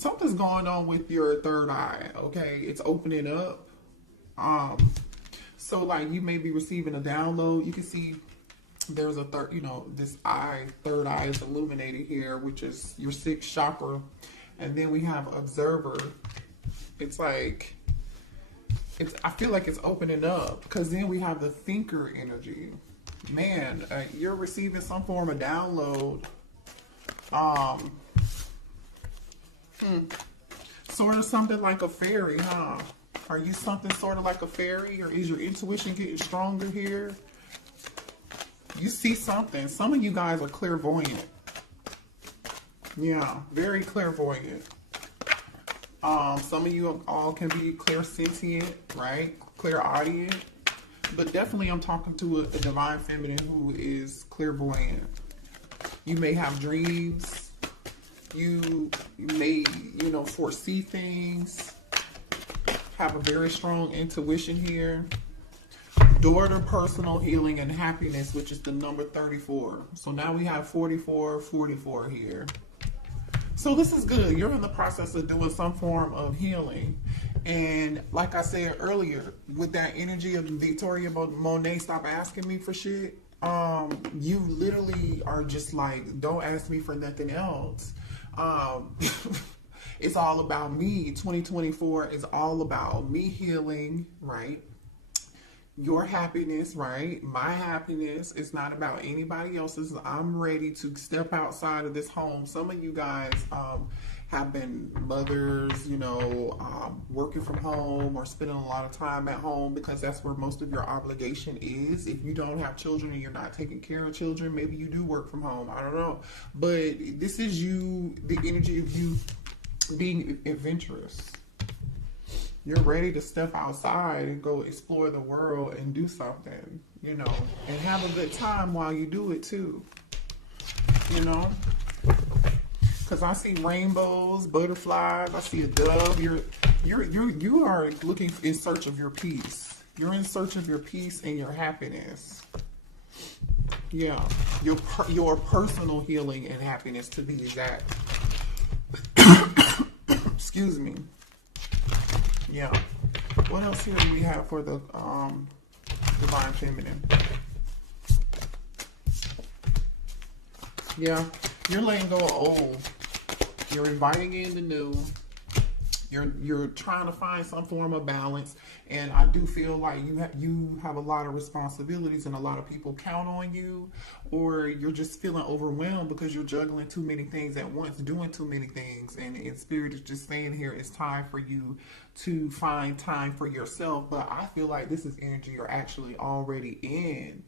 Something's going on with your third eye, okay? It's opening up. Um, so like you may be receiving a download. You can see there's a third, this eye, third eye is illuminated here, which is your sixth chakra. And then we have observer. It's like, I feel like it's opening up because then we have the thinker energy. Man, you're receiving some form of download. Um, Sort of something like a fairy, huh? Are you something sort of like a fairy, or is your intuition getting stronger here? You see something. Some of you guys are clairvoyant. Yeah, very clairvoyant. Some of you all can be clairsentient, right? Clairaudient. But definitely I'm talking to a divine feminine who is clairvoyant. You may have dreams. You may, foresee things. Have a very strong intuition here. Daughter, personal healing and happiness, which is the number 34. So now we have 44, 44 here. So this is good. You're in the process of doing some form of healing. And like I said earlier, with that energy of Victoria Monet, stop asking me for shit. You literally are just like, don't ask me for nothing else. It's all about me. 2024 is all about me healing, right? Your happiness, right? My happiness. It's not about anybody else's. I'm ready to step outside of this home. Some of you guys have been mothers, working from home or spending a lot of time at home because that's where most of your obligation is. If you don't have children and you're not taking care of children, maybe you do work from home. I don't know. But this is you, the energy of you being adventurous. You're ready to step outside and go explore the world and do something, and have a good time while you do it too, because I see rainbows, butterflies, I see a dove. You are looking in search of your peace. You're in search of your peace and your happiness. Yeah, your personal healing and happiness, to be exact. Excuse me. Yeah. What else here do we have for the divine feminine? Yeah. You're letting go of old. You're inviting in the new. You're trying to find some form of balance, and I do feel like you have a lot of responsibilities and a lot of people count on you, or you're just feeling overwhelmed because you're juggling too many things at once, doing too many things, and Spirit is just saying here it's time for you to find time for yourself. But I feel like this is energy you're actually already in.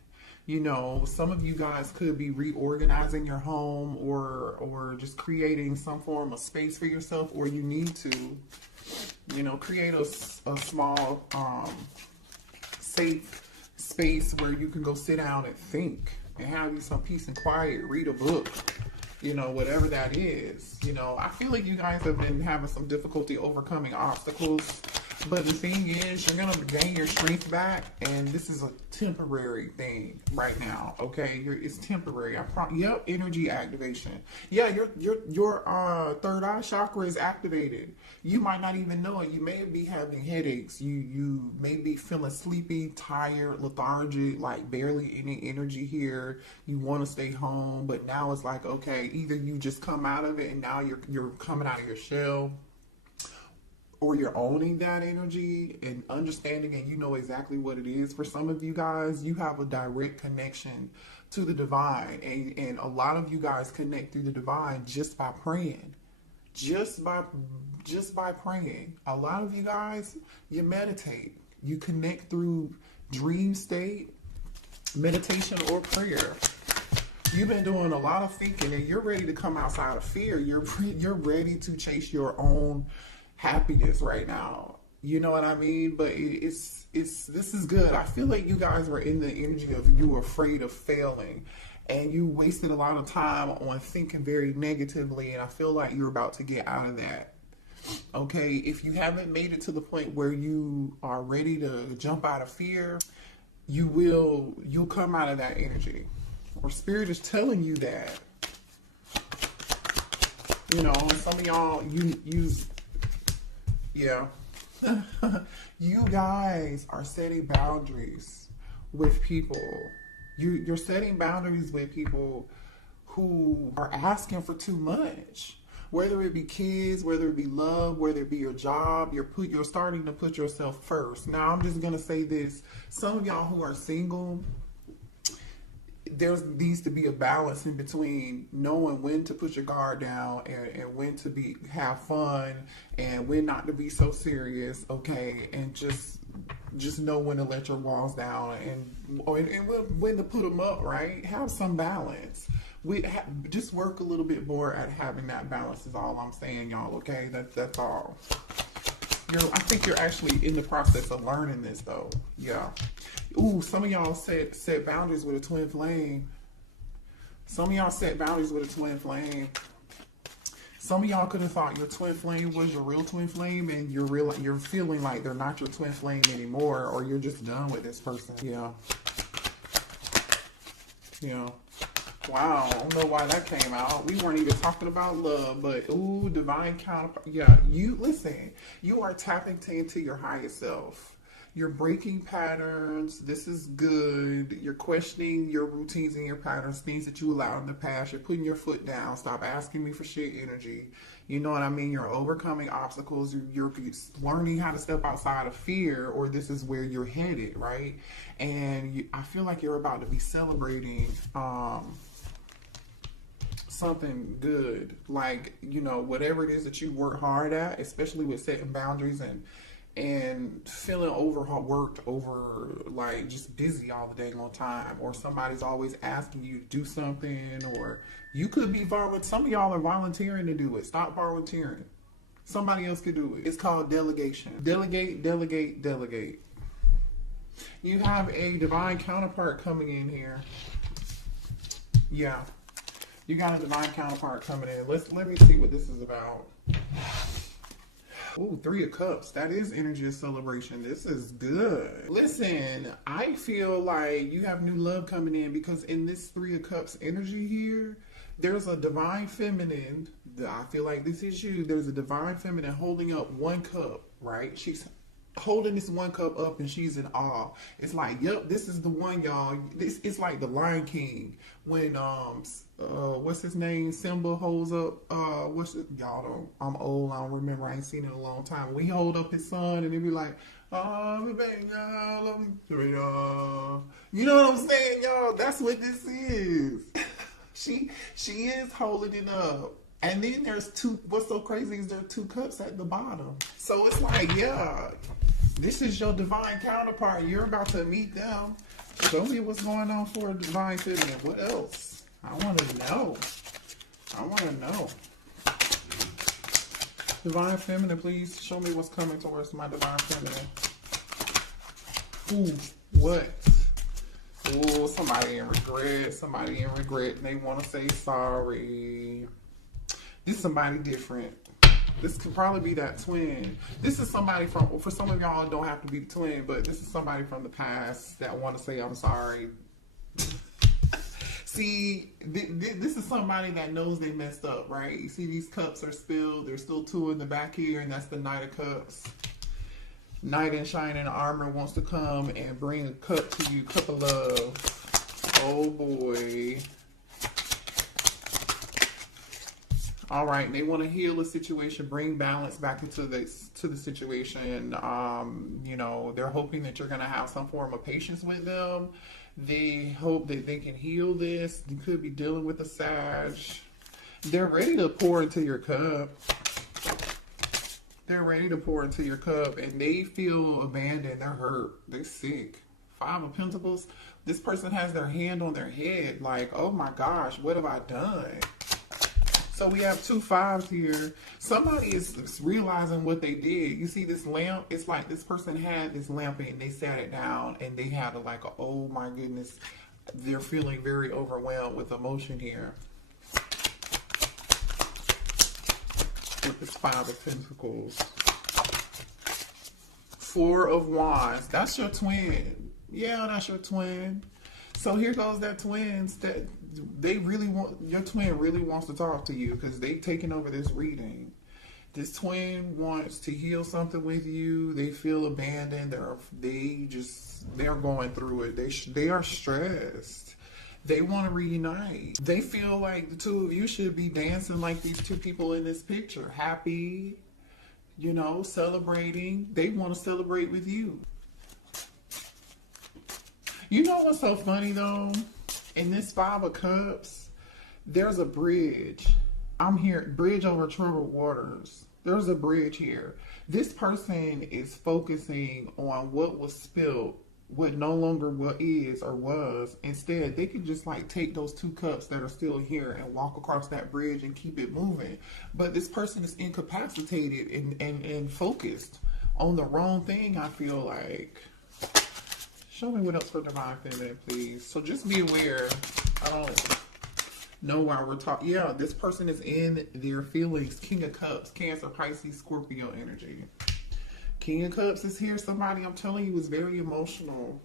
Some of you guys could be reorganizing your home or just creating some form of space for yourself, or you need to, create a small, safe space where you can go sit down and think and have you some peace and quiet, read a book, whatever that is. I feel like you guys have been having some difficulty overcoming obstacles. But the thing is, you're going to gain your strength back, and this is a temporary thing right now, okay? It's temporary. Yep, energy activation. Yeah, your third eye chakra is activated. You might not even know it. You may be having headaches. You may be feeling sleepy, tired, lethargic, like barely any energy here. You want to stay home, but now it's like, okay, either you just come out of it and now you're coming out of your shell, or you're owning that energy and understanding, and you know exactly what it is. For some of you guys, you have a direct connection to the divine, and a lot of you guys connect through the divine just by praying. Just by praying. A lot of you guys, you meditate. You connect through dream state, meditation, or prayer. You've been doing a lot of thinking, and you're ready to come outside of fear. You're ready to chase your own happiness right now. You know what I mean? But this is good. I feel like you guys were in the energy of you were afraid of failing, and you wasted a lot of time on thinking very negatively, and I feel like you're about to get out of that. Okay, if you haven't made it to the point where you are ready to jump out of fear, you'll come out of that energy. Or Spirit is telling you that. You know, some of y'all, yeah. You guys are setting boundaries with people. You're setting boundaries with people who are asking for too much. Whether it be kids, whether it be love, whether it be your job, you're starting to put yourself first. Now, I'm just gonna say this: some of y'all who are single, there needs to be a balance in between knowing when to put your guard down and when to have fun and when not to be so serious, okay? And just know when to let your walls down and when to put them up, right? Have some balance. Just work a little bit more at having that balance is all I'm saying, y'all, okay? That's all. I think you're actually in the process of learning this, though. Yeah. Ooh, some of y'all set boundaries with a twin flame. Some of y'all set boundaries with a twin flame. Some of y'all could have thought your twin flame was your real twin flame, and you're feeling like they're not your twin flame anymore, or you're just done with this person. Yeah. Yeah. Wow, I don't know why that came out. We weren't even talking about love, but ooh, divine counterpart. Yeah, listen, you are tapping into your highest self. You're breaking patterns. This is good. You're questioning your routines and your patterns, things that you allowed in the past. You're putting your foot down. Stop asking me for shit energy. You know what I mean? You're overcoming obstacles. You're learning how to step outside of fear, or this is where you're headed, right? And I feel like you're about to be celebrating something good, like, you know, whatever it is that you work hard at, especially with setting boundaries and feeling overworked, like just busy all the dang on time, or somebody's always asking you to do something, or you could be some of y'all are volunteering to do it. Stop volunteering. Somebody else could do it. It's called delegation. Delegate, delegate, delegate. You have a divine counterpart coming in here. Yeah. You got a divine counterpart coming in. Let me see what this is about. Ooh, 3 of Cups. That is energy of celebration. This is good. Listen, I feel like you have new love coming in, because in this 3 of Cups energy here, there's a divine feminine. I feel like this is you. There's a divine feminine holding up 1 cup, right? She's holding this 1 cup up and she's in awe. It's like, yep, this is the one, y'all. It's like the Lion King when what's his name, Simba holds up y'all don't, I'm old, I don't remember, I ain't seen it in a long time. When he hold up his son and he be like, oh baby, y'all, love me. You know what I'm saying, y'all? That's what this is. she is holding it up. And then there's 2, what's so crazy is there are 2 cups at the bottom. So it's like, yeah, this is your divine counterpart. You're about to meet them. Show me what's going on for a divine feminine. What else? I want to know. I want to know. Divine feminine, please show me what's coming towards my divine feminine. Ooh, what? Ooh, somebody in regret. Somebody in regret. And they want to say sorry. This is somebody different. This could probably be that twin. This is somebody for some of y'all, it don't have to be the twin, but this is somebody from the past that want to say, I'm sorry. See, this is somebody that knows they messed up, right? You see these cups are spilled. There's still 2 in the back here, and that's the Knight of Cups. Knight in shining armor wants to come and bring a cup to you, cup of love. Oh boy. All right, they want to heal the situation, bring balance back into the situation. You know, they're hoping that you're going to have some form of patience with them. They hope that they can heal this. You could be dealing with a Sag. They're ready to pour into your cup. They're ready to pour into your cup, and they feel abandoned. They're hurt. They're sick. 5 of Pentacles. This person has their hand on their head, like, oh my gosh, what have I done? So we have 2 5s here. Somebody is realizing what they did. You see this lamp? It's like this person had this lamp and they sat it down and they had oh my goodness. They're feeling very overwhelmed with emotion here. With this 5 of Pentacles. 4 of Wands. That's your twin. Yeah, that's your twin. So here goes that twins that they really want, your twin really wants to talk to you because they've taken over this reading. This twin wants to heal something with you. They feel abandoned. They're going through it. They are stressed. They want to reunite. They feel like the two of you should be dancing like these two people in this picture. Happy, you know, celebrating. They want to celebrate with you. You know what's so funny though? In this Five of Cups, there's a bridge. I'm here, bridge over troubled waters. There's a bridge here. This person is focusing on what was spilled, what no longer what is or was. Instead, they could just like take those two cups that are still here and walk across that bridge and keep it moving. But this person is incapacitated and focused on the wrong thing, I feel like. Show me what else for Divine Feminine, please. So just be aware. I don't know why we're talking. Yeah, this person is in their feelings. King of Cups, Cancer, Pisces, Scorpio energy. King of Cups is here. Somebody, I'm telling you, is very emotional.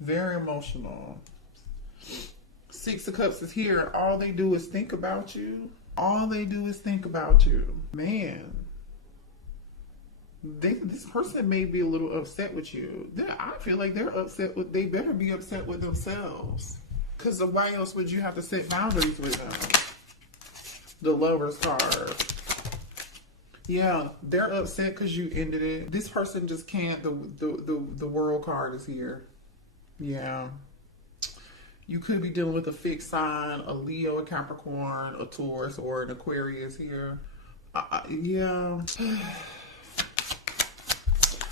Very emotional. Six of Cups is here. All they do is think about you. All they do is think about you. Man. This person may be a little upset with you. I feel like they're upset with, they better be upset with themselves. Because why else would you have to set boundaries with them? The Lover's card. Yeah, they're upset because you ended it. This person just can't, the World card is here. Yeah. You could be dealing with a fixed sign, a Leo, a Capricorn, a Taurus, or an Aquarius here. Yeah.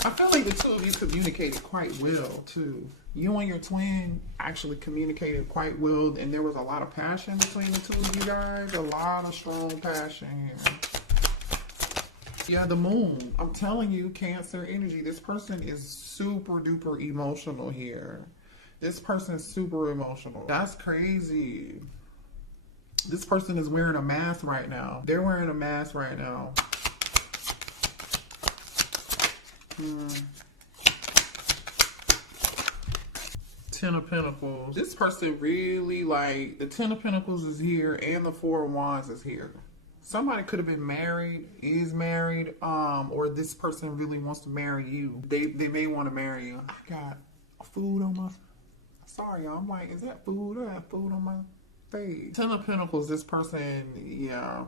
I feel like the two of you communicated quite well, too. You and your twin actually communicated quite well, and there was a lot of passion between the two of you guys. A lot of strong passion here. Yeah, the Moon. I'm telling you, Cancer energy. This person is super duper emotional here. This person is super emotional. That's crazy. This person is wearing a mask right now. They're wearing a mask right now. Ten of Pentacles. This person really, like, the Ten of Pentacles is here and the Four of Wands is here. Somebody could have been married, is married, or this person really wants to marry you. They may want to marry you. I got food on my, sorry y'all, I'm like, is that food? I have food on my face. Ten of Pentacles, this person, yeah.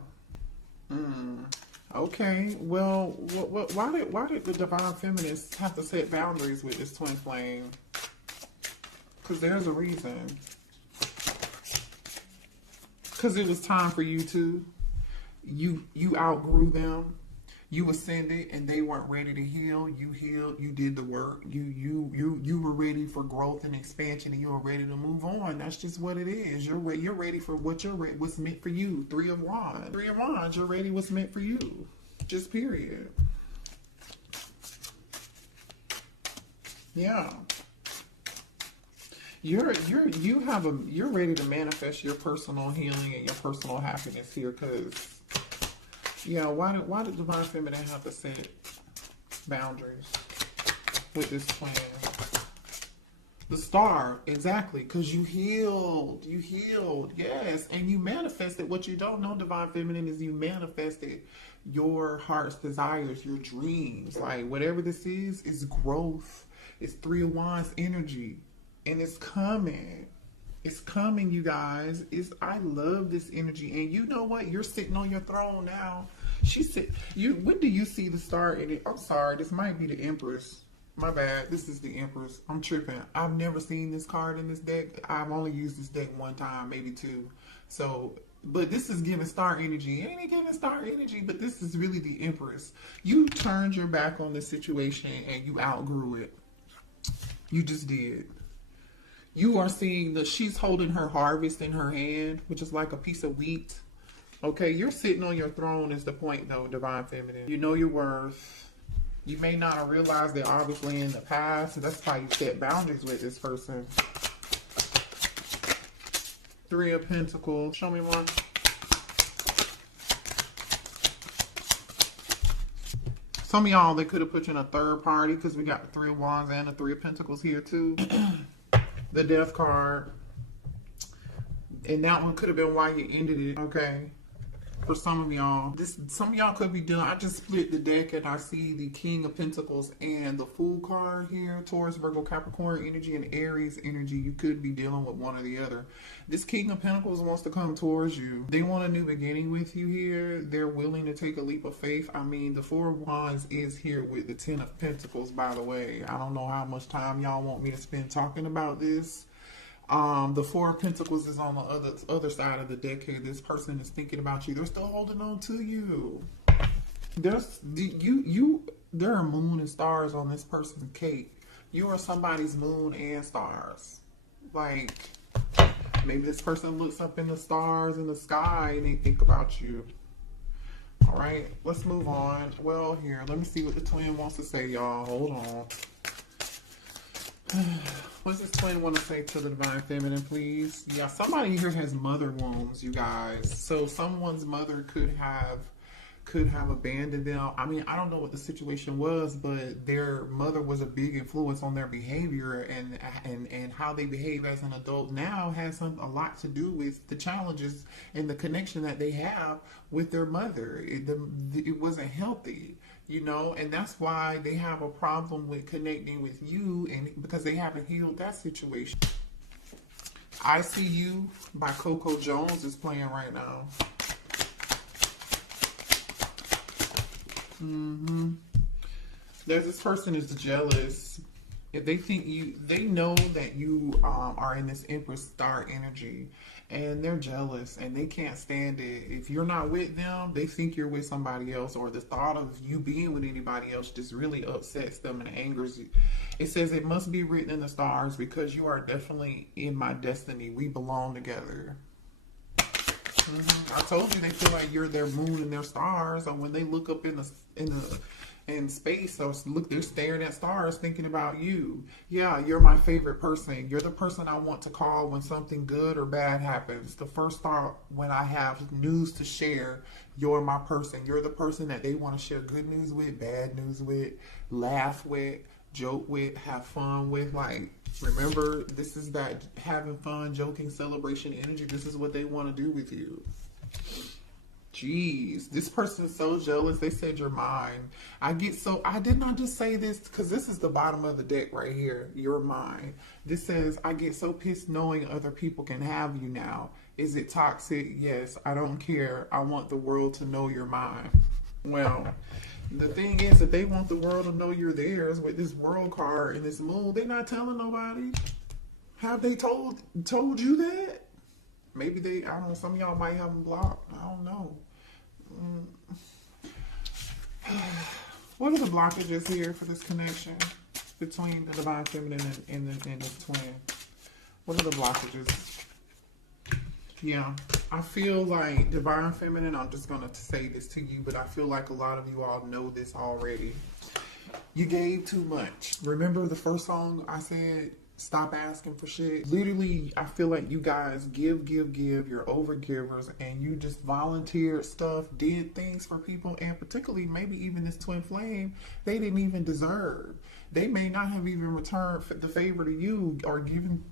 Okay, well, why did the Divine Feminists have to set boundaries with this twin flame? Because there's a reason. Because it was time for you to. You outgrew them. You ascended, and they weren't ready to heal. You healed. You did the work. You were ready for growth and expansion, and you were ready to move on. That's just what it is. You're ready for what's meant for you. Three of Wands. Three of Wands. You're ready. What's meant for you. Just period. Yeah. You're ready to manifest your personal healing and your personal happiness here, because yeah, why did Divine Feminine have to set boundaries with this twin? The Star, exactly, because you healed, yes, and you manifested. What you don't know, Divine Feminine, is you manifested your heart's desires, your dreams. Like, whatever this is growth. It's Three of Wands energy, and it's coming. It's coming, you guys. I love this energy. And you know what? You're sitting on your throne now. When do you see the Star in it? I'm sorry, this might be the Empress. My bad. This is the Empress. I'm tripping. I've never seen this card in this deck. I've only used this deck one time, maybe two. So, but this is giving Star energy. It ain't giving Star energy, but this is really the Empress. You turned your back on this situation and you outgrew it. You just did. You are seeing she's holding her harvest in her hand, which is like a piece of wheat. Okay, you're sitting on your throne is the point though, Divine Feminine. You know your worth. You may not have realized that obviously in the past. That's how you set boundaries with this person. Three of Pentacles. Show me one. Some of y'all, they could have put you in a third party because we got the Three of Wands and the Three of Pentacles here too. The Death card. And that one could have been why you ended it, okay? For some of y'all. Some of y'all could be doing, I just split the deck and I see the King of Pentacles and the Fool card here. Taurus, Virgo, Capricorn energy, and Aries energy. You could be dealing with one or the other. This King of Pentacles wants to come towards you. They want a new beginning with you here. They're willing to take a leap of faith. I mean, the Four of Wands is here with the Ten of Pentacles, by the way. I don't know how much time y'all want me to spend talking about this. The Four of Pentacles is on the other side of the deck here. This person is thinking about you. They're still holding on to you. There are moon and stars on this person's cake. You are somebody's moon and stars. Like, maybe this person looks up in the stars in the sky and they think about you. All right, let's move on. Well, here, let me see what the twin wants to say, y'all. Hold on. What's this twin want to say to the Divine Feminine, please? Yeah, somebody here has mother wounds, you guys. So someone's mother could have abandoned them. I mean, I don't know what the situation was, but their mother was a big influence on their behavior, and how they behave as an adult now has a lot to do with the challenges and the connection that they have with their mother. It wasn't healthy. You know, and that's why they have a problem with connecting with you, and because they haven't healed that situation. I See You by Coco Jones is playing right now. There's this person is jealous. If they think they know that you are in this Empress star energy, and they're jealous and they can't stand it. If you're not with them, they think you're with somebody else, or the thought of you being with anybody else just really upsets them and angers you. It says it must be written in the stars because you are definitely in my destiny. We belong together. I told you they feel like you're their moon and their stars, and when they look up in space, so look, they're staring at stars thinking about you. Yeah, you're my favorite person. You're the person I want to call when something good or bad happens. The first thought when I have news to share, you're my person. You're the person that they want to share good news with, bad news with, laugh with, joke with, have fun with. Like, remember, this is that having fun, joking, celebration energy. This is what they want to do with you. Jeez, this person is so jealous. They said you're mine. I did not just say this because this is the bottom of the deck right here. You're mine. This says, I get so pissed knowing other people can have you now. Is it toxic? Yes, I don't care. I want the world to know you're mine. Well, the thing is that they want the world to know you're theirs with this world card and this moon. They're not telling nobody. Have they told you that? Maybe they, I don't know, some of y'all might have them blocked. I don't know. What are the blockages here for this connection between the Divine Feminine and the twin? What are the blockages? Yeah, I feel like Divine Feminine, I'm just going to say this to you, but I feel like a lot of you all know this already. You gave too much. Remember the first song I said, stop asking for shit? Literally, I feel like you guys give. You're overgivers, and you just volunteered stuff, did things for people, and particularly maybe even this twin flame, they didn't even deserve. They may not have even returned the favor to you or given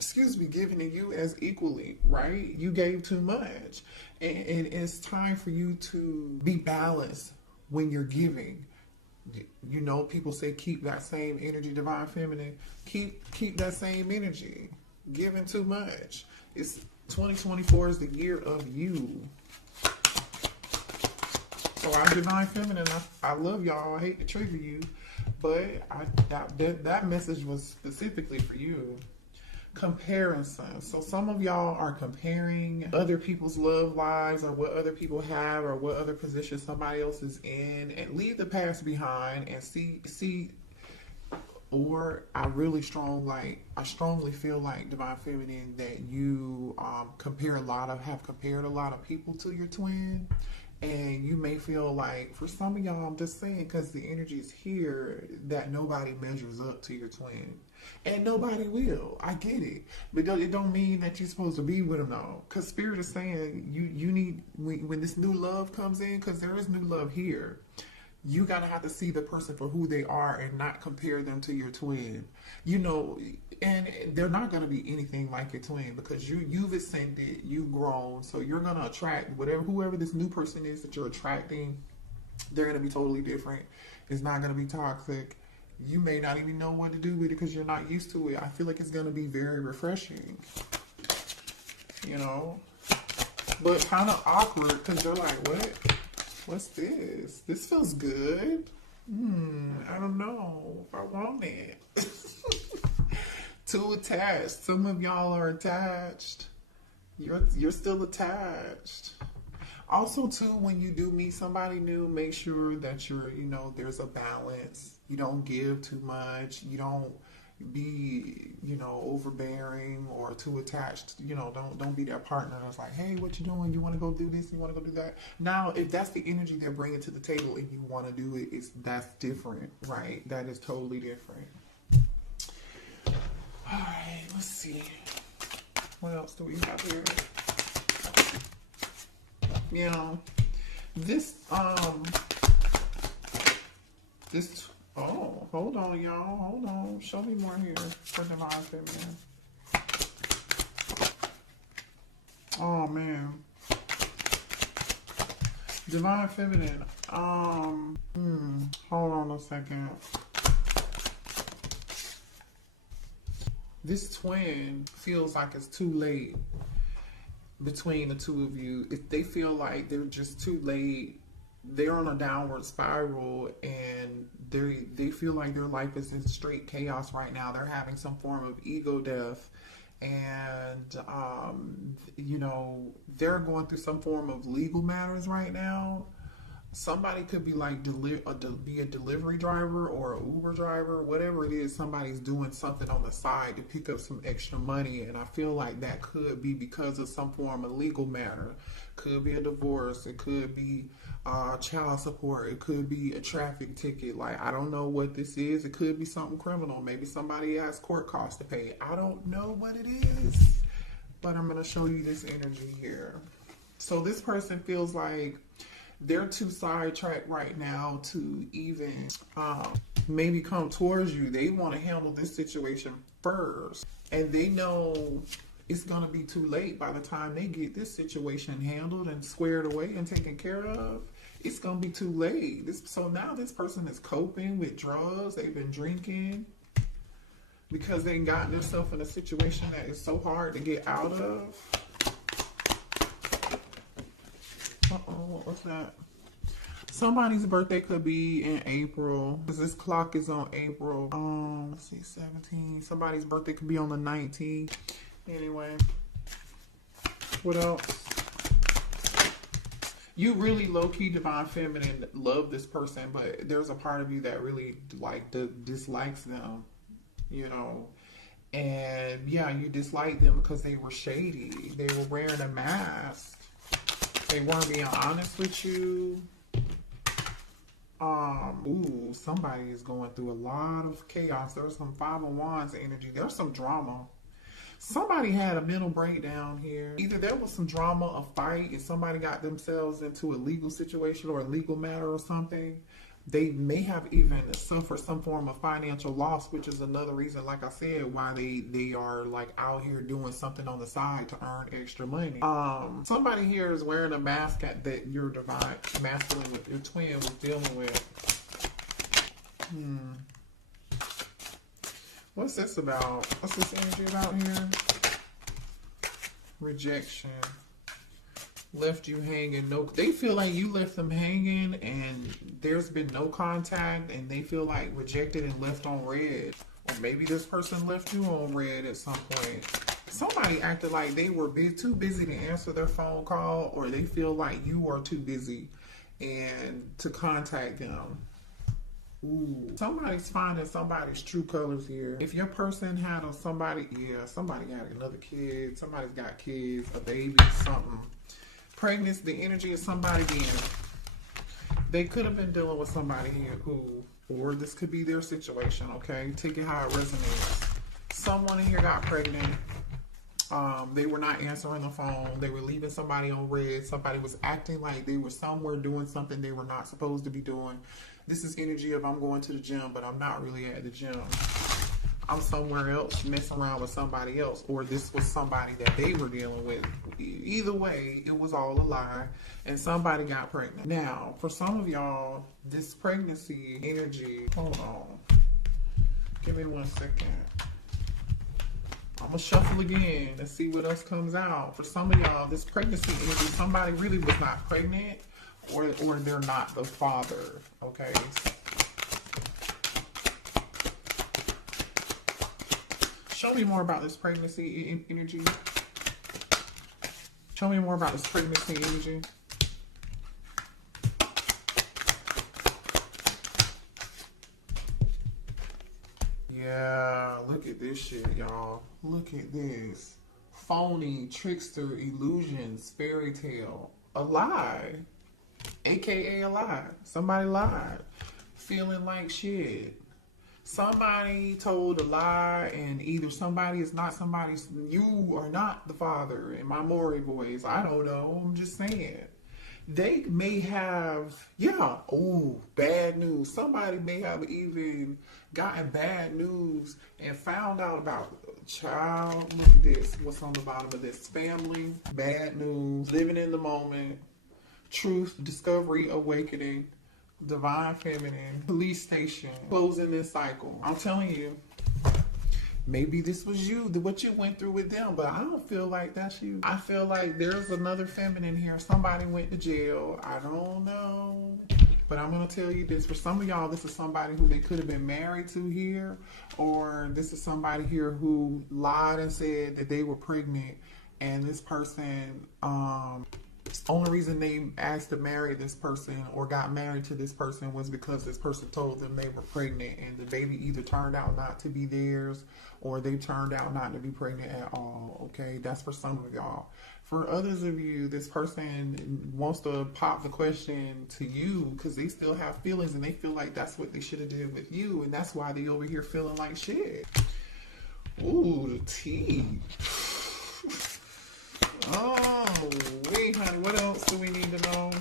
to you as equally, right? You gave too much. And it's time for you to be balanced when you're giving. You know, people say keep that same energy, Divine Feminine. Keep that same energy. Giving too much. It's 2024 is the year of you. So I'm Divine Feminine. I love y'all. I hate to trigger you, but that message was specifically for you. Comparison. So some of y'all are comparing other people's love lives or what other people have or what other position somebody else is in, and leave the past behind and see. Or I strongly feel like Divine Feminine that you have compared a lot of people to your twin. And you may feel like, for some of y'all, I'm just saying, because the energy is here, that nobody measures up to your twin. And nobody will. I get it. But it don't mean that you're supposed to be with them, though. Because Spirit is saying, you need, when this new love comes in, because there is new love here, You gotta have to see the person for who they are and not compare them to your twin. You know, and they're not gonna be anything like your twin because you've ascended, you've grown, so you're gonna attract whoever this new person is that you're attracting. They're gonna be totally different. It's not gonna be toxic. You may not even know what to do with it because you're not used to it. I feel like it's gonna be very refreshing. You know, but kind of awkward because you're like, what? What's this? This feels good. I don't know if I want it. Too attached. Some of y'all are attached. You're still attached. Also, too, when you do meet somebody new, make sure that there's a balance. You don't give too much. You don't be, overbearing or too attached. Don't be that partner that's like, hey, what you doing? You want to go do this? You want to go do that? Now, if that's the energy they're bringing to the table and you want to do it, that's different, right? That is totally different. All right, let's see. What else do we have here? Oh, hold on, y'all. Hold on. Show me more here for Divine Feminine. Oh, man. Divine Feminine. Hold on a second. This twin feels like it's too late between the two of you. If they feel like they're just too late, they're on a downward spiral and they feel like their life is in straight chaos right now. They're having some form of ego death and they're going through some form of legal matters right now. Somebody could be like be a delivery driver or an Uber driver, whatever it is. Somebody's doing something on the side to pick up some extra money, and I feel like that could be because of some form of legal matter. Could be a divorce. It could be child support. It could be a traffic ticket. Like, I don't know what this is. It could be something criminal. Maybe somebody has court costs to pay. I don't know what it is, but I'm going to show you this energy here. So this person feels like they're too sidetracked right now to even maybe come towards you. They want to handle this situation first. And they know it's going to be too late by the time they get this situation handled and squared away and taken care of. It's going to be too late. So now this person is coping with drugs. They've been drinking because they've gotten themselves in a situation that is so hard to get out of. Uh-oh, what's that? Somebody's birthday could be in April, because this clock is on April. Let's see, 17. Somebody's birthday could be on the 19th. Anyway, what else? You really low-key Divine Feminine love this person, but there's a part of you that really dislikes them, And yeah, you dislike them because they were shady. They were wearing a mask. They weren't being honest with you. Somebody is going through a lot of chaos. There's some Five of Wands energy. There's some drama. Somebody had a mental breakdown here. Either there was some drama, a fight, and somebody got themselves into a legal situation or a legal matter or something. They may have even suffered some form of financial loss, which is another reason, like I said, why they are like out here doing something on the side to earn extra money. Somebody here is wearing a mask that your divine masculine with your twin was dealing with. What's this about? What's this energy about here? Rejection. Left you hanging. They feel like you left them hanging and there's been no contact and they feel like rejected and left on red. Or maybe this person left you on red at some point. Somebody acted like they were too busy to answer their phone call, or they feel like you are too busy and to contact them. Somebody's finding somebody's true colors here. If your person had somebody got another kid, somebody's got kids, a baby, something. Pregnancy, the energy of somebody again. They could have been dealing with somebody here or this could be their situation, okay? Take it how it resonates. Someone in here got pregnant. They were not answering the phone. They were leaving somebody on red. Somebody was acting like they were somewhere doing something they were not supposed to be doing. This is energy of I'm going to the gym, but I'm not really at the gym. I'm somewhere else messing around with somebody else, or this was somebody that they were dealing with. Either way, it was all a lie, and somebody got pregnant. Now, for some of y'all, this pregnancy energy, hold on. Give me 1 second. I'm gonna shuffle again and see what else comes out. For some of y'all, this pregnancy energy, somebody really was not pregnant, or they're not the father, okay? Show me more about this pregnancy energy. Show me more about this pregnancy energy. Yeah, look at this shit, y'all. Look at this. Phony, trickster, illusions, fairy tale. A lie. AKA a lie. Somebody lied. Feeling like shit. Somebody told a lie, and either somebody is not somebody, you are not the father. In my Maury voice, I don't know. I'm just saying. They may have, bad news. Somebody may have even gotten bad news and found out about child. Look at this. What's on the bottom of this? Family, bad news, living in the moment, truth, discovery, awakening, divine feminine, police station, closing this cycle. I'm telling you, maybe this was you, what you went through with them, but I don't feel like that's you. I feel like there's another feminine here. Somebody went to jail. I don't know. But I'm going to tell you this. For some of y'all, this is somebody who they could have been married to here, or this is somebody here who lied and said that they were pregnant, and this person, only reason they asked to marry this person or got married to this person was because this person told them they were pregnant, and the baby either turned out not to be theirs or they turned out not to be pregnant at all. Okay, that's for some of y'all. For others of you, this person wants to pop the question to you because they still have feelings and they feel like that's what they should have did with you, and that's why they over here feeling like shit. Ooh, the tea. Oh, wait, honey, what else do we need to know?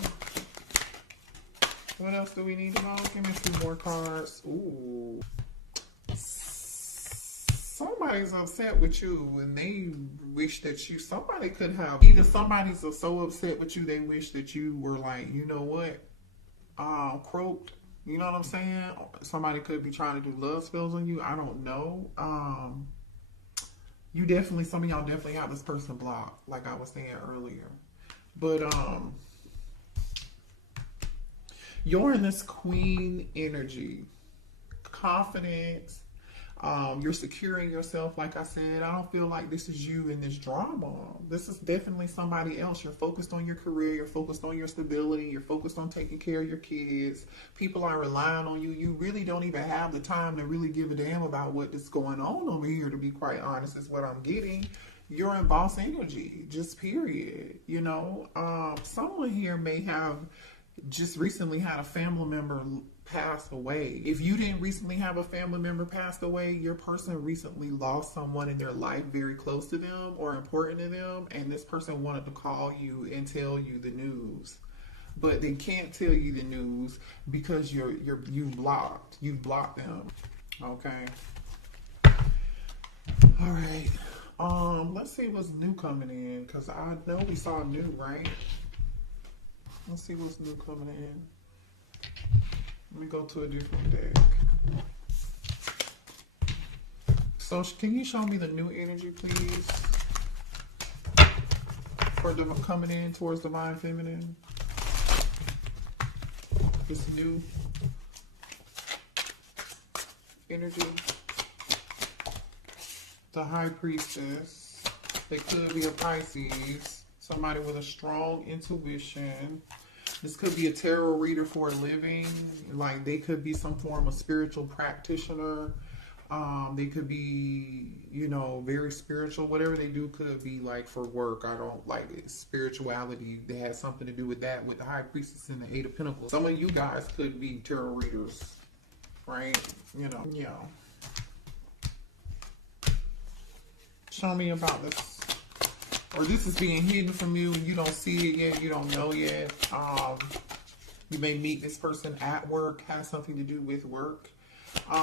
What else do we need to know? Give me 2 more cards. Ooh. Somebody's upset with you and they wish that you, somebody could have, either somebody's so upset with you, they wish that you were like, you know what, croaked. You know what I'm saying? Somebody could be trying to do love spells on you. I don't know. You definitely, some of y'all definitely have this person blocked, like I was saying earlier. But you're in this queen energy, confidence. You're securing yourself, like I said. I don't feel like this is you in this drama. This is definitely somebody else. You're focused on your career. You're focused on your stability. You're focused on taking care of your kids. People are relying on you. You really don't even have the time to really give a damn about what is going on over here, to be quite honest, is what I'm getting. You're in boss energy, just period. You know, someone here may have just recently had a family member passed away. If you didn't recently have a family member passed away, your person recently lost someone in their life very close to them or important to them, and this person wanted to call you and tell you the news, but they can't tell you the news because you blocked them. Okay. All right. Let's see what's new coming in, because I know we saw new, right? Let's see what's new coming in. Let me go to a different deck. So can you show me the new energy, please? For the coming in towards divine feminine. This new energy. The high priestess. They could be a Pisces. Somebody with a strong intuition. This could be a tarot reader for a living. Like, they could be some form of spiritual practitioner. They could be, you know, very spiritual. Whatever they do could be like for work. I don't like it. Spirituality. They had something to do with that, with the high priestess and the 8 of Pentacles. Some of you guys could be tarot readers, right? You know, yeah. Show me about this. Or this is being hidden from you and you don't see it yet, you don't know yet. You may meet this person at work, has something to do with work.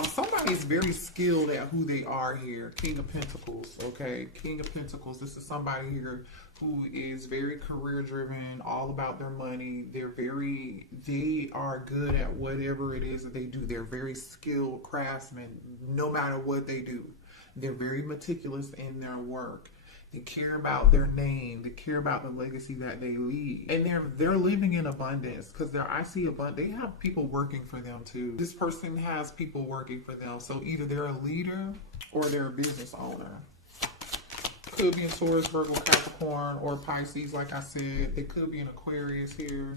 Somebody is very skilled at who they are here. King of Pentacles, okay? King of Pentacles. This is somebody here who is very career driven, all about their money. They are good at whatever it is that they do. They're very skilled craftsmen, no matter what they do. They're very meticulous in their work. They care about their name. They care about the legacy that they leave, and they're living in abundance because I see abundance. They have people working for them too. This person has people working for them, so either they're a leader or they're a business owner. Could be in Taurus, Virgo, Capricorn, or Pisces. Like I said, they could be in Aquarius here.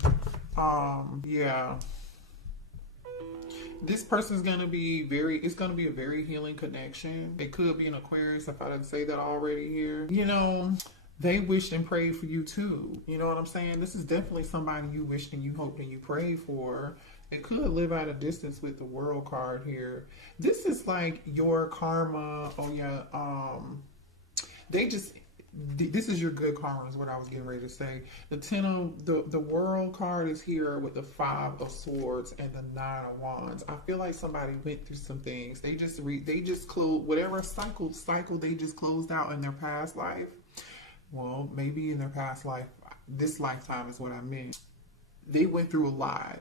Yeah. This person's going to be it's going to be a very healing connection. It could be an Aquarius, if I didn't say that already here. You know, they wished and prayed for you too. You know what I'm saying? This is definitely somebody you wished and you hoped and you prayed for. It could live at a distance with the World card here. This is like your karma. Oh yeah. This is your good karma is what I was getting ready to say. The World card is here with the 5 of Swords and the 9 of Wands. I feel like somebody went through some things. They just closed whatever cycle they just closed out in their past life. Well, maybe in their past life, this lifetime is what I meant. They went through a lot.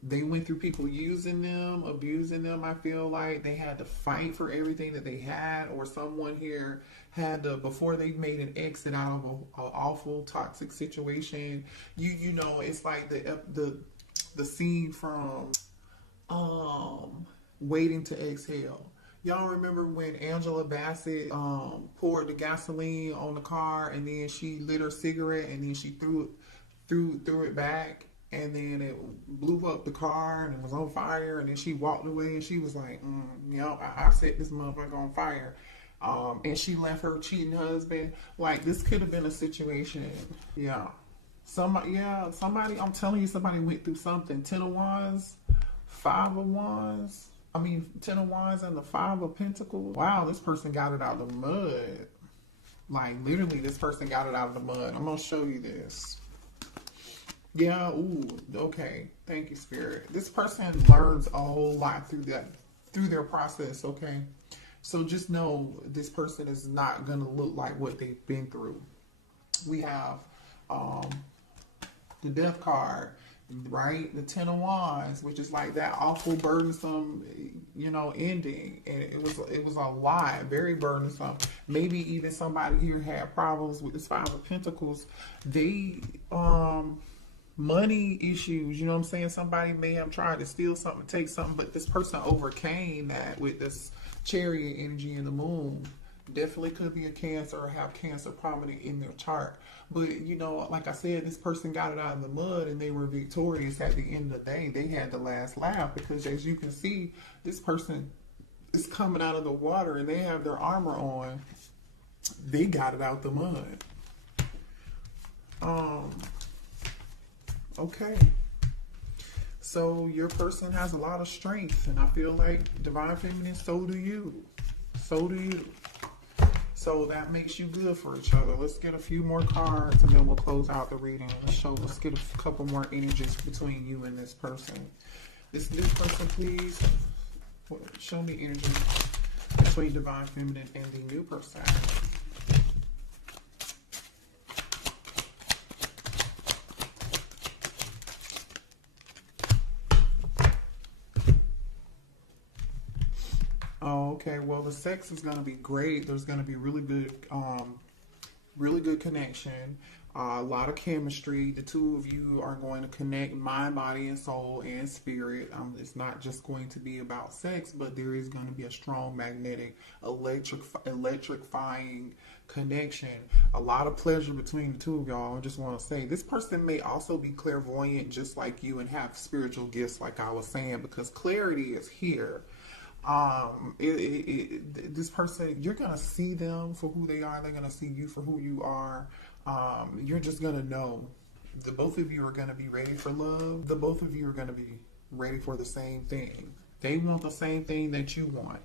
They went through people using them, abusing them. I feel like they had to fight for everything that they had, or someone here had to, before they made an exit out of an awful toxic situation. You know, it's like the scene from Waiting to Exhale. Y'all remember when Angela Bassett poured the gasoline on the car, and then she lit her cigarette, and then she threw it back, and then it blew up the car and it was on fire, and then she walked away and she was like, I set this motherfucker on fire. And she left her cheating husband. Like, this could have been a situation. Yeah. Somebody, I'm telling you, somebody went through something. 10 of Wands, 5 of Wands. 10 of Wands and the 5 of Pentacles. Wow, this person got it out of the mud. Like, literally, this person got it out of the mud. I'm going to show you this. Yeah, ooh, okay. Thank you, Spirit. This person learns a whole lot through their process, okay? So just know this person is not going to look like what they've been through. We have the Death card, right? The 10 of Wands, which is like that awful burdensome, ending. And it was a lot, very burdensome. Maybe even somebody here had problems with this 5 of Pentacles. They, money issues, you know what I'm saying? Somebody may have tried to steal something, take something, but this person overcame that with this Chariot energy in the Moon. Definitely could be a Cancer or have Cancer prominent in their chart. But, like I said, this person got it out of the mud and they were victorious at the end of the day. They had the last laugh because, as you can see, this person is coming out of the water and they have their armor on. They got it out the mud. Okay. So your person has a lot of strength, and I feel like Divine Feminine, so do you. So do you. So that makes you good for each other. Let's get a few more cards, and then we'll close out the reading. Let's get a couple more energies between you and this person. This new person, please. Show me energy between Divine Feminine and the new person. Oh, okay. Well, the sex is going to be great. There's going to be really good connection. A lot of chemistry. The two of you are going to connect mind, body, and soul and spirit. It's not just going to be about sex, but there is going to be a strong magnetic, electrifying connection. A lot of pleasure between the two of y'all. I just want to say this person may also be clairvoyant just like you and have spiritual gifts like I was saying, because clarity is here. This person, you're going to see them for who they are. They're going to see you for who you are. You're just going to know the both of you are going to be ready for love. The both of you are going to be ready for the same thing. They want the same thing that you want.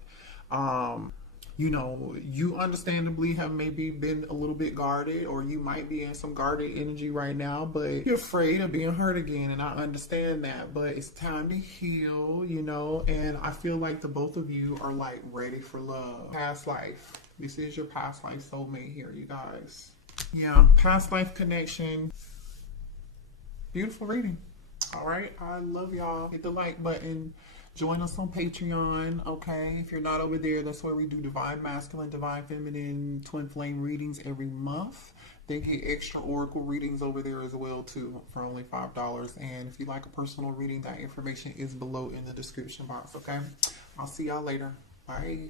You know, you understandably have maybe been a little bit guarded, or you might be in some guarded energy right now, but you're afraid of being hurt again. And I understand that, but it's time to heal, you know, and I feel like the both of you are like ready for love. Past life. This is your past life soulmate here, you guys. Yeah, past life connection. Beautiful reading. All right, I love y'all. Hit the like button. Join us on Patreon, okay? If you're not over there, that's where we do divine masculine, divine feminine, twin flame readings every month. They get extra oracle readings over there as well too for only $5. And if you like a personal reading, that information is below in the description box, okay? I'll see y'all later. Bye.